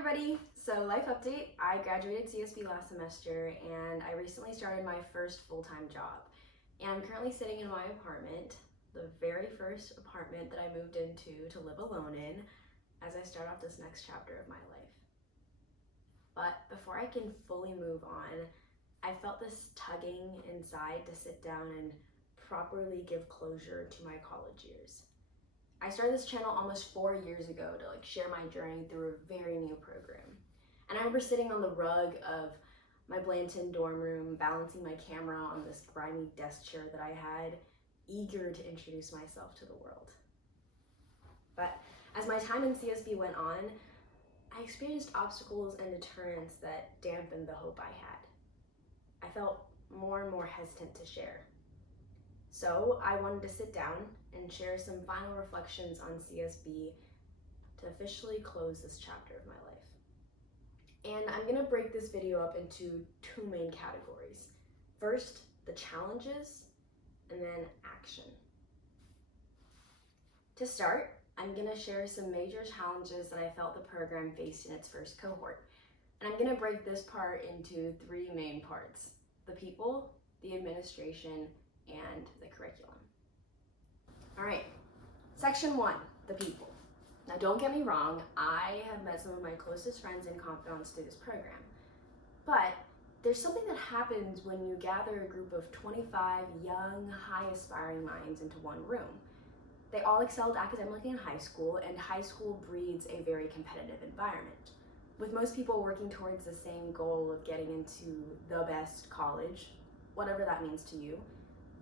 everybody! So life update, I graduated CSB last semester and I recently started my first full-time job. And I'm currently sitting in my apartment, the very first apartment that I moved into to live alone in as I start off this next chapter of my life. But before I can fully move on, I felt this tugging inside to sit down and properly give closure to my college years. I started this channel almost 4 years ago to share my journey through a very new program. And I remember sitting on the rug of my Blanton dorm room, balancing my camera on this grimy desk chair that I had, eager to introduce myself to the world. But as my time in CSB went on, I experienced obstacles and deterrents that dampened the hope I had. I felt more and more hesitant to share. So I wanted to sit down and share some final reflections on CSB to officially close this chapter of my life. And I'm gonna break this video up into two main categories. First, the challenges, and then action. To start, I'm gonna share some major challenges that I felt the program faced in its first cohort. And I'm gonna break this part into three main parts: the people, the administration, and the curriculum. All right, section 1, the people. Now don't get me wrong, I have met some of my closest friends and confidants through this program, but there's something that happens when you gather a group of 25 young, high aspiring minds into one room. They all excelled academically in high school, and high school breeds a very competitive environment, with most people working towards the same goal of getting into the best college, whatever that means to you.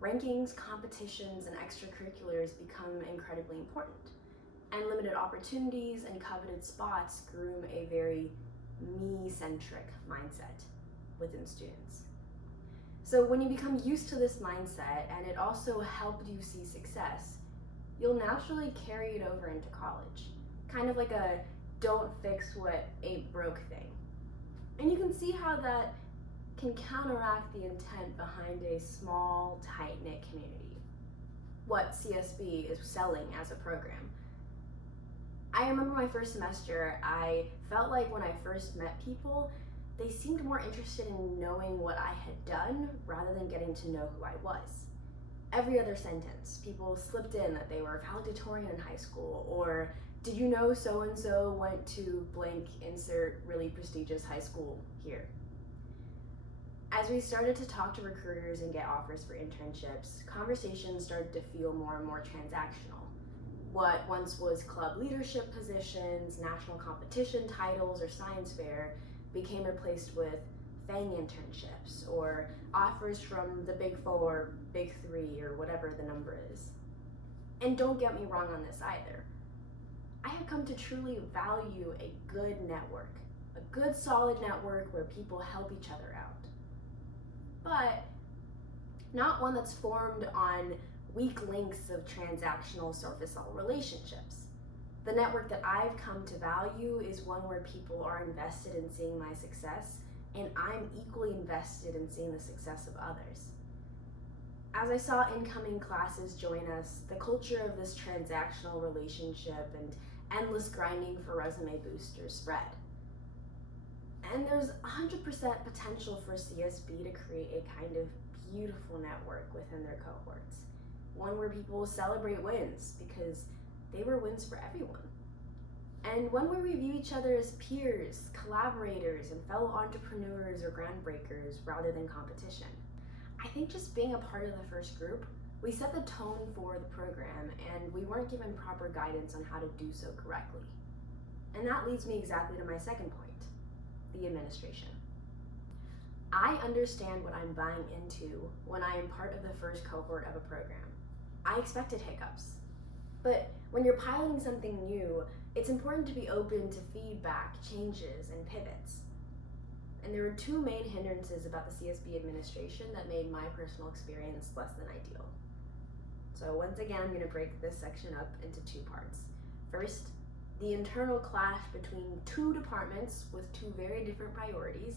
Rankings, competitions, and extracurriculars become incredibly important, and limited opportunities and coveted spots groom a very me-centric mindset within students. So when you become used to this mindset and it also helped you see success, you'll naturally carry it over into college, kind of like a don't fix what ain't broke thing. And you can see how that can counteract the intent behind a small, tight-knit community, what CSB is selling as a program. I remember my first semester, I felt like when I first met people, they seemed more interested in knowing what I had done rather than getting to know who I was. Every other sentence, people slipped in that they were valedictorian in high school, or did you know so-and-so went to blank, insert really prestigious high school here. As we started to talk to recruiters and get offers for internships, conversations started to feel more and more transactional. What once was club leadership positions, national competition titles, or science fair became replaced with FANG internships or offers from the Big 4, Big 3, or whatever the number is. And don't get me wrong on this either. I have come to truly value a good network, a good solid network where people help each other out. But not one that's formed on weak links of transactional surface level relationships. The network that I've come to value is one where people are invested in seeing my success, and I'm equally invested in seeing the success of others. As I saw incoming classes join us, the culture of this transactional relationship and endless grinding for resume boosters spread. And there's 100% potential for CSB to create a kind of beautiful network within their cohorts. One where people celebrate wins because they were wins for everyone. And one where we view each other as peers, collaborators, and fellow entrepreneurs or groundbreakers rather than competition. I think just being a part of the first group, we set the tone for the program and we weren't given proper guidance on how to do so correctly. And that leads me exactly to my second point. The administration. I understand what I'm buying into when I am part of the first cohort of a program. I expected hiccups, but when you're piloting something new, it's important to be open to feedback, changes, and pivots. And there were two main hindrances about the CSB administration that made my personal experience less than ideal. So once again, I'm going to break this section up into two parts. First, the internal clash between two departments with two very different priorities,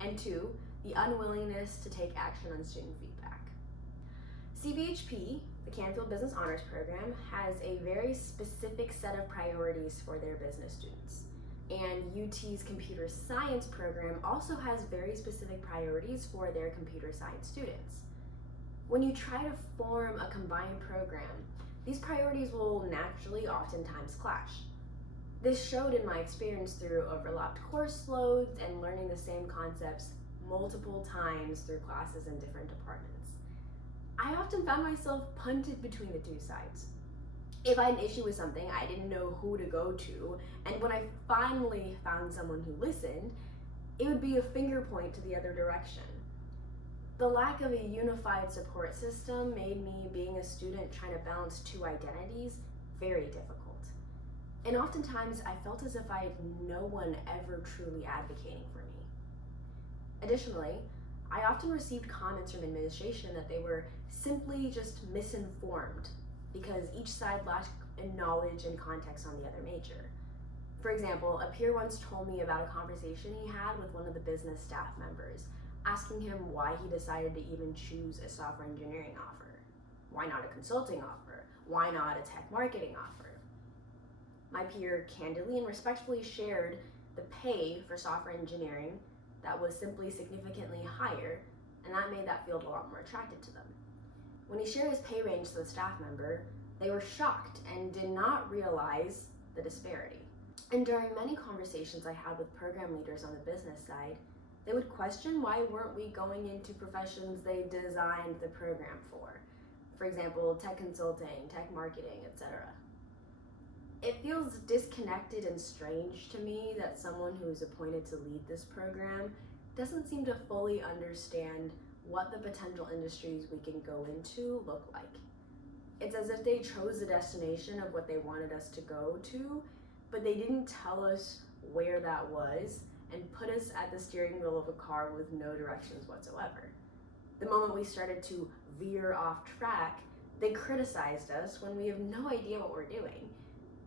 and two, the unwillingness to take action on student feedback. CBHP, the Canfield Business Honors Program, has a very specific set of priorities for their business students. And UT's computer science program also has very specific priorities for their computer science students. When you try to form a combined program, these priorities will naturally oftentimes clash. This showed in my experience through overlapped course loads and learning the same concepts multiple times through classes in different departments. I often found myself punted between the two sides. If I had an issue with something, I didn't know who to go to, and when I finally found someone who listened, it would be a finger point to the other direction. The lack of a unified support system made me, being a student trying to balance two identities, very difficult. And oftentimes I felt as if I had no one ever truly advocating for me. Additionally, I often received comments from administration that they were simply just misinformed because each side lacked knowledge and context on the other major. For example, a peer once told me about a conversation he had with one of the business staff members, asking him why he decided to even choose a software engineering offer. Why not a consulting offer? Why not a tech marketing offer? My peer candidly and respectfully shared the pay for software engineering that was simply significantly higher, and that made that field a lot more attractive to them. When he shared his pay range to the staff member, they were shocked and did not realize the disparity. And during many conversations I had with program leaders on the business side, they would question why weren't we going into professions they designed the program for. For example, tech consulting, tech marketing, etc. It feels disconnected and strange to me that someone who is appointed to lead this program doesn't seem to fully understand what the potential industries we can go into look like. It's as if they chose a destination of what they wanted us to go to, but they didn't tell us where that was and put us at the steering wheel of a car with no directions whatsoever. The moment we started to veer off track, they criticized us when we have no idea what we're doing.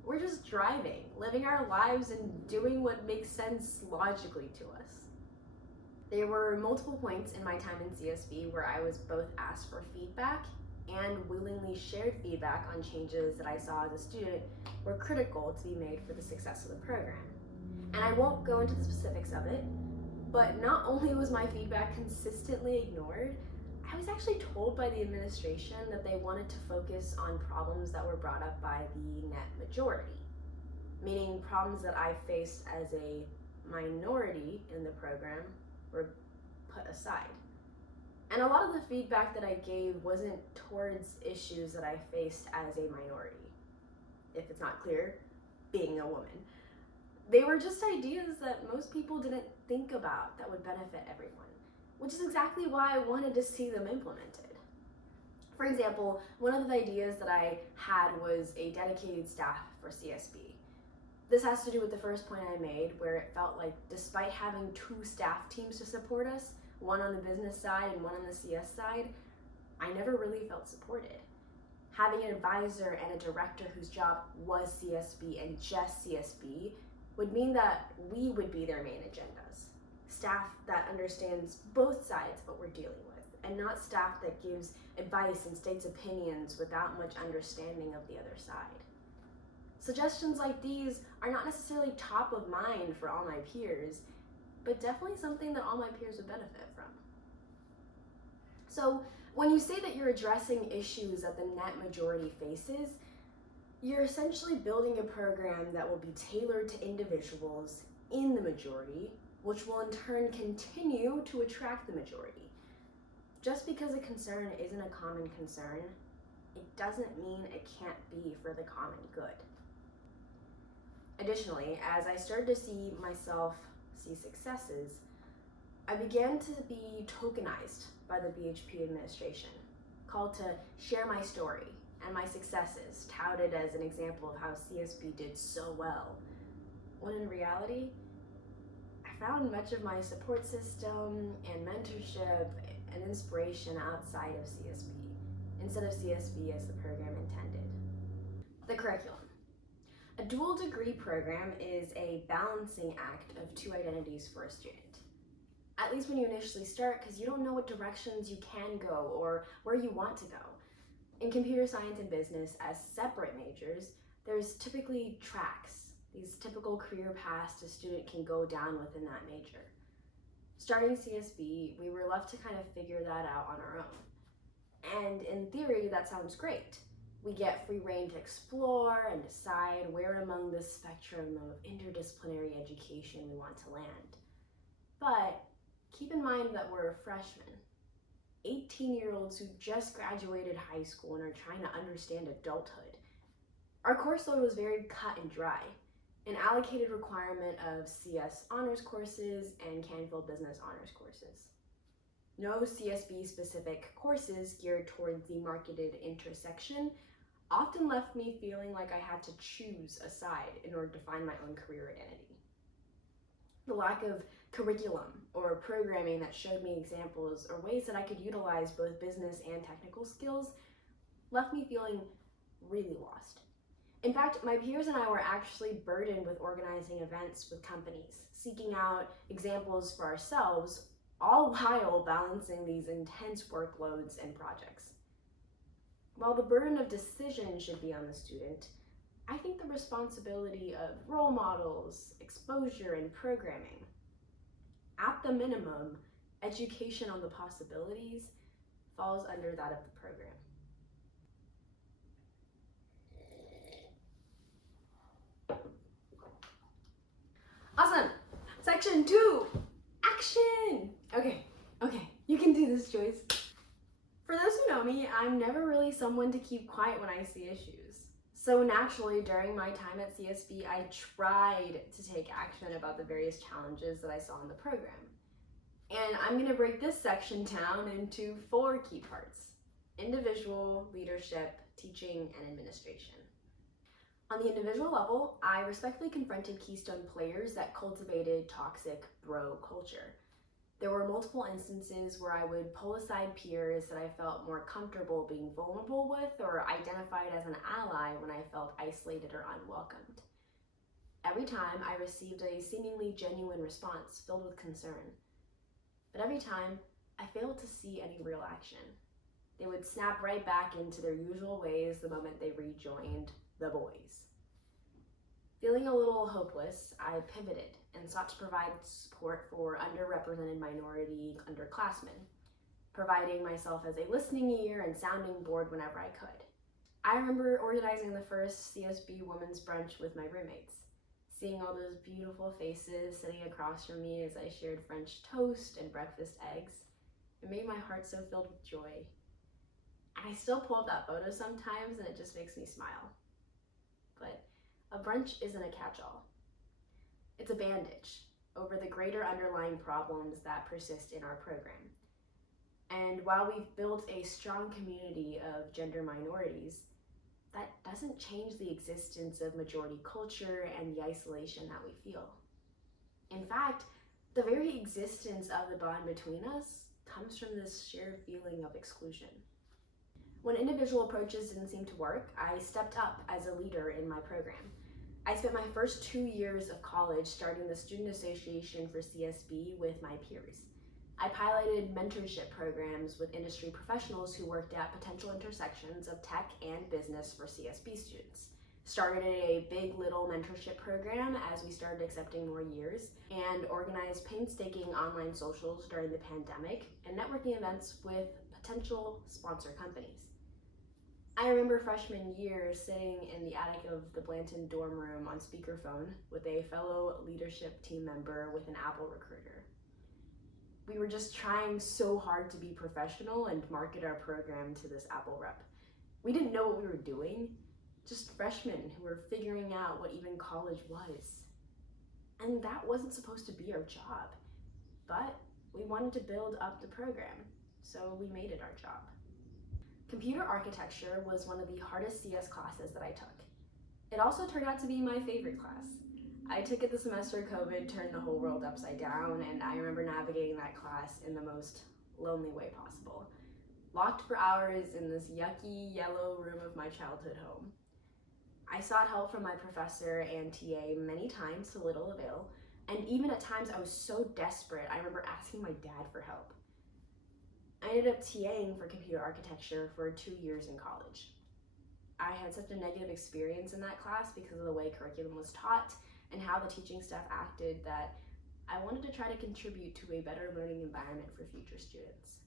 We're just driving, living our lives and doing what makes sense logically to us. There were multiple points in my time in CSB where I was both asked for feedback and willingly shared feedback on changes that I saw as a student were critical to be made for the success of the program. And I won't go into the specifics of it, but not only was my feedback consistently ignored, I was actually told by the administration that they wanted to focus on problems that were brought up by the net majority, meaning problems that I faced as a minority in the program were put aside. And a lot of the feedback that I gave wasn't towards issues that I faced as a minority. If it's not clear, being a woman. They were just ideas that most people didn't think about that would benefit everyone, which is exactly why I wanted to see them implemented. For example, one of the ideas that I had was a dedicated staff for CSB. This has to do with the first point I made, where it felt like despite having two staff teams to support us, one on the business side and one on the CS side, I never really felt supported. Having an advisor and a director whose job was CSB and just CSB would mean that we would be their main agendas. Staff that understands both sides of what we're dealing with, and not staff that gives advice and states opinions without much understanding of the other side. Suggestions like these are not necessarily top of mind for all my peers, but definitely something that all my peers would benefit from. So when you say that you're addressing issues that the net majority faces, you're essentially building a program that will be tailored to individuals in the majority, which will in turn continue to attract the majority. Just because a concern isn't a common concern, it doesn't mean it can't be for the common good. Additionally, as I started to see myself see successes, I began to be tokenized by the BHP administration, called to share my story and my successes, touted as an example of how CSB did so well, when in reality, I found much of my support system and mentorship and inspiration outside of CSB, instead of CSB as the program intended. The curriculum. A dual degree program is a balancing act of two identities for a student. At least when you initially start, because you don't know what directions you can go or where you want to go. In computer science and business as separate majors, there's typically tracks, these typical career paths a student can go down within that major. Starting CSB, we were left to kind of figure that out on our own. And in theory, that sounds great. We get free rein to explore and decide where among this spectrum of interdisciplinary education we want to land. But keep in mind that we're freshmen, 18-year-olds who just graduated high school and are trying to understand adulthood. Our course load was very cut and dry, an allocated requirement of CS honors courses and Canfield business honors courses. No CSB specific courses geared towards the marketed intersection often left me feeling like I had to choose a side in order to find my own career identity. The lack of curriculum or programming that showed me examples or ways that I could utilize both business and technical skills left me feeling really lost. In fact, my peers and I were actually burdened with organizing events with companies, seeking out examples for ourselves, all while balancing these intense workloads and projects. While the burden of decision should be on the student, I think the responsibility of role models, exposure, and programming, at the minimum, education on the possibilities, falls under that of the program. Awesome! Section 2, action! Okay, you can do this, Joyce. For those who know me, I'm never really someone to keep quiet when I see issues. So naturally, during my time at CSB, I tried to take action about the various challenges that I saw in the program. And I'm gonna break this section down into 4 key parts: individual, leadership, teaching, and administration. On the individual level, I respectfully confronted Keystone players that cultivated toxic bro culture. There were multiple instances where I would pull aside peers that I felt more comfortable being vulnerable with or identified as an ally when I felt isolated or unwelcomed. Every time I received a seemingly genuine response filled with concern. But every time, I failed to see any real action. They would snap right back into their usual ways the moment they rejoined the boys. Feeling a little hopeless, I pivoted and sought to provide support for underrepresented minority underclassmen, providing myself as a listening ear and sounding board whenever I could. I remember organizing the first CSB women's brunch with my roommates, seeing all those beautiful faces sitting across from me as I shared French toast and breakfast eggs. It made my heart so filled with joy. And I still pull up that photo sometimes and it just makes me smile. But a brunch isn't a catch-all. It's a bandage over the greater underlying problems that persist in our program. And while we've built a strong community of gender minorities, that doesn't change the existence of majority culture and the isolation that we feel. In fact, the very existence of the bond between us comes from this shared feeling of exclusion. When individual approaches didn't seem to work, I stepped up as a leader in my program. I spent my first 2 years of college starting the Student Association for CSB with my peers. I piloted mentorship programs with industry professionals who worked at potential intersections of tech and business for CSB students. Started a big little mentorship program as we started accepting more years, and organized painstaking online socials during the pandemic and networking events with potential sponsor companies. I remember freshman year sitting in the attic of the Blanton dorm room on speakerphone with a fellow leadership team member with an Apple recruiter. We were just trying so hard to be professional and market our program to this Apple rep. We didn't know what we were doing, just freshmen who were figuring out what even college was. And that wasn't supposed to be our job, but we wanted to build up the program, so we made it our job. Computer architecture was one of the hardest CS classes that I took. It also turned out to be my favorite class. I took it the semester COVID turned the whole world upside down, and I remember navigating that class in the most lonely way possible. Locked for hours in this yucky yellow room of my childhood home. I sought help from my professor and TA many times to little avail, and even at times I was so desperate I remember asking my dad for help. I ended up TAing for computer architecture for 2 years in college. I had such a negative experience in that class because of the way curriculum was taught and how the teaching staff acted that I wanted to try to contribute to a better learning environment for future students.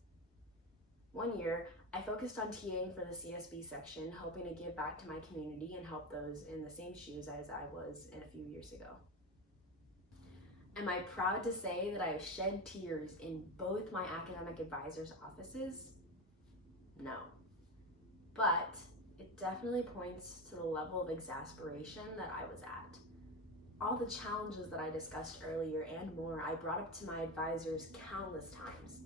One year, I focused on TAing for the CSB section, hoping to give back to my community and help those in the same shoes as I was a few years ago. Am I proud to say that I've shed tears in both my academic advisors' offices? No. But it definitely points to the level of exasperation that I was at. All the challenges that I discussed earlier and more, I brought up to my advisors countless times.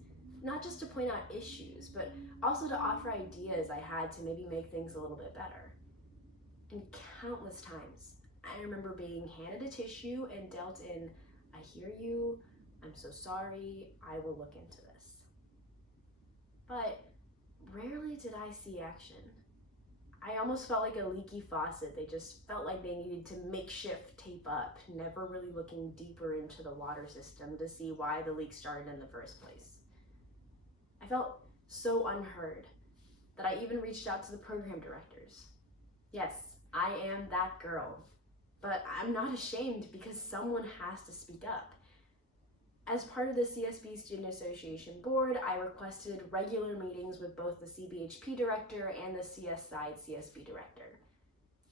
Not just to point out issues, but also to offer ideas I had to maybe make things a little bit better. And countless times, I remember being handed a tissue and dealt in, "I hear you, I'm so sorry, I will look into this." But rarely did I see action. I almost felt like a leaky faucet. They just felt like they needed to makeshift tape up, never really looking deeper into the water system to see why the leak started in the first place. I felt so unheard that I even reached out to the program directors. Yes, I am that girl, but I'm not ashamed because someone has to speak up. As part of the CSB Student Association board, I requested regular meetings with both the CBHP director and the CS side CSB director.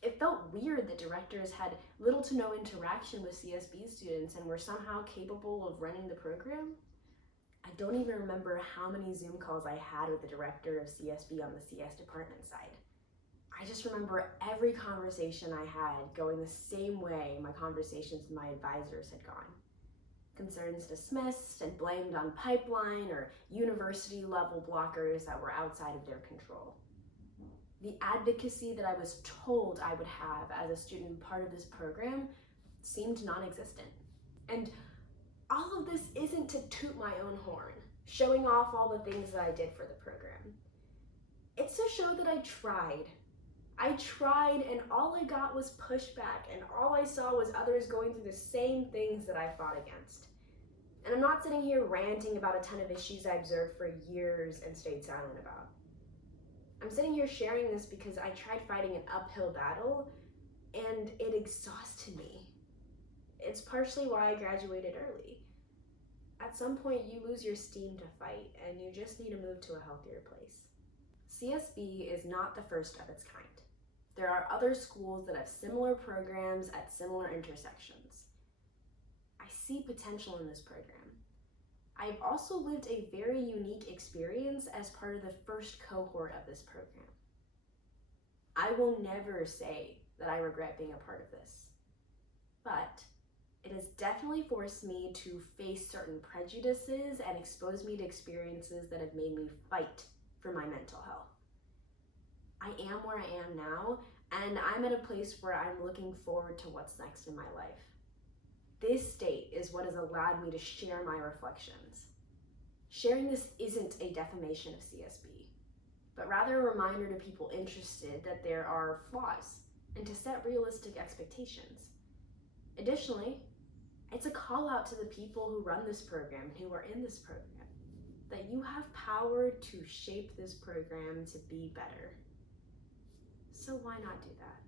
It felt weird that directors had little to no interaction with CSB students and were somehow capable of running the program. I don't even remember how many Zoom calls I had with the director of CSB on the CS department side. I just remember every conversation I had going the same way my conversations with my advisors had gone. Concerns dismissed and blamed on pipeline or university level blockers that were outside of their control. The advocacy that I was told I would have as a student part of this program seemed non-existent. And all of this isn't to toot my own horn, showing off all the things that I did for the program. It's to show that I tried. I tried and all I got was pushback, and all I saw was others going through the same things that I fought against. And I'm not sitting here ranting about a ton of issues I observed for years and stayed silent about. I'm sitting here sharing this because I tried fighting an uphill battle and it exhausted me. It's partially why I graduated early. At some point you lose your steam to fight and you just need to move to a healthier place. CSB is not the first of its kind. There are other schools that have similar programs at similar intersections. I see potential in this program. I've also lived a very unique experience as part of the first cohort of this program. I will never say that I regret being a part of this, but it has definitely forced me to face certain prejudices and expose me to experiences that have made me fight for my mental health. I am where I am now, and I'm at a place where I'm looking forward to what's next in my life. This state is what has allowed me to share my reflections. Sharing this isn't a defamation of CSB, but rather a reminder to people interested that there are flaws and to set realistic expectations. Additionally, it's a call out to the people who run this program and who are in this program, that you have power to shape this program to be better. So why not do that?